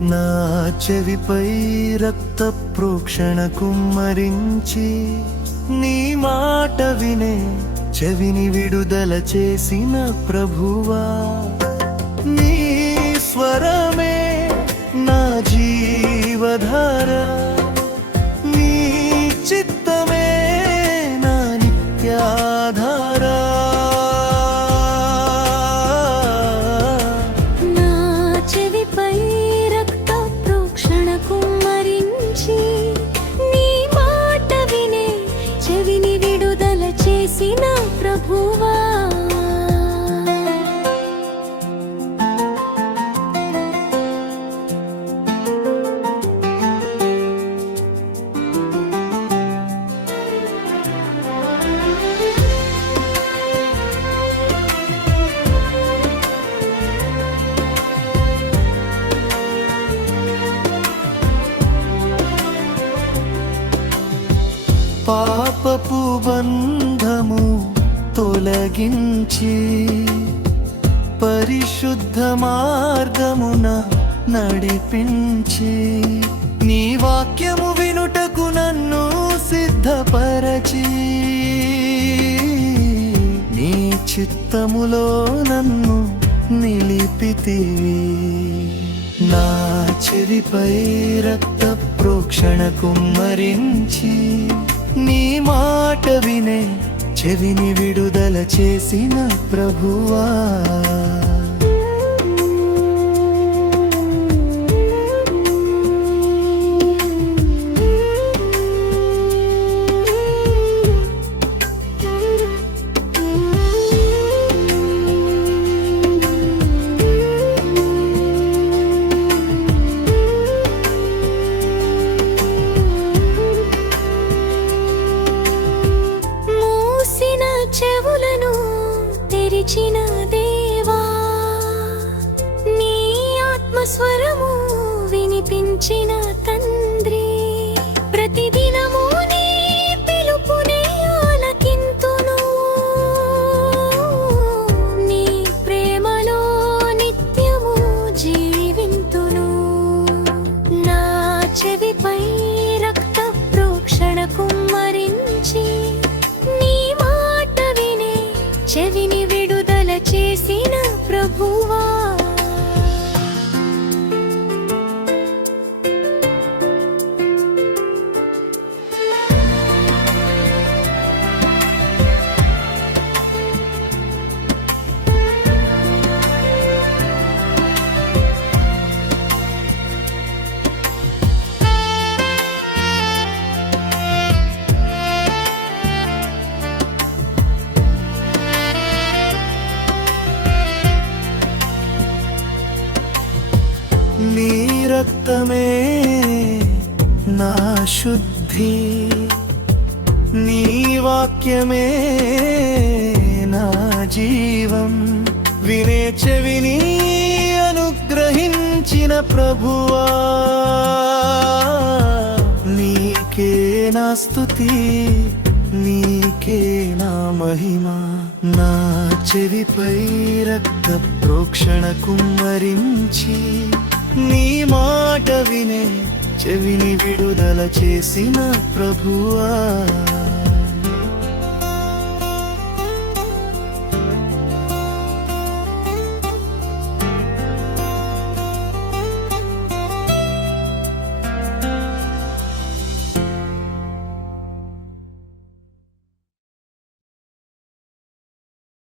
నా చెవిపై రక్త ప్రోక్షణ కుమ్మరించి నీ మాట వినే చెవిని విడుదల చేసిన ప్రభువా, నీ స్వరమే నా జీవధార, నీ చిత్తమే నా నిత్యాధార. నా చెవిపై రక్త ప్రోక్షణ కుమ్మరించి నీ మాట వినే చెవిని విడుదల చేసిన ప్రభువా, పాపపు బంధము తొలగించి పరిశుద్ధ మార్గమున నడిపించి నీ వాక్యము వినుటకు నన్ను సిద్ధపరచి నీ చిత్తములో నన్ను నిలిపితివి. నా చెవిపై రక్త ప్రోక్షణ కుమ్మరించి నీ మాట వినే చెవిని విడుదల చేసిన ప్రభువా, చెవులను తెరిచిన దేవా, నీ ఆత్మస్వరము వినిపించిన తండ్రి, ప్రతిదినము నీ పిలుపునే ఆలకింతును, నీ ప్రేమలో నిత్యము జీవింతును. నా చెవిపై రక్త ప్రోక్షణ కుమ్మరించి చెవిని విడుదల చేసిన ప్రభువా, నీ రక్తమే నా శుద్ధి, నీ వాక్యమే నా జీవం. వినే చెవిని అనుగ్రహించిన ప్రభువా, నీకే నా స్తుతి, నీకే నా మహిమ. నా చెవిపై రక్త ప్రోక్షణ కుమ్మరించి నీ మాట వినే చెవిని విడుదల చేసిన ప్రభువా.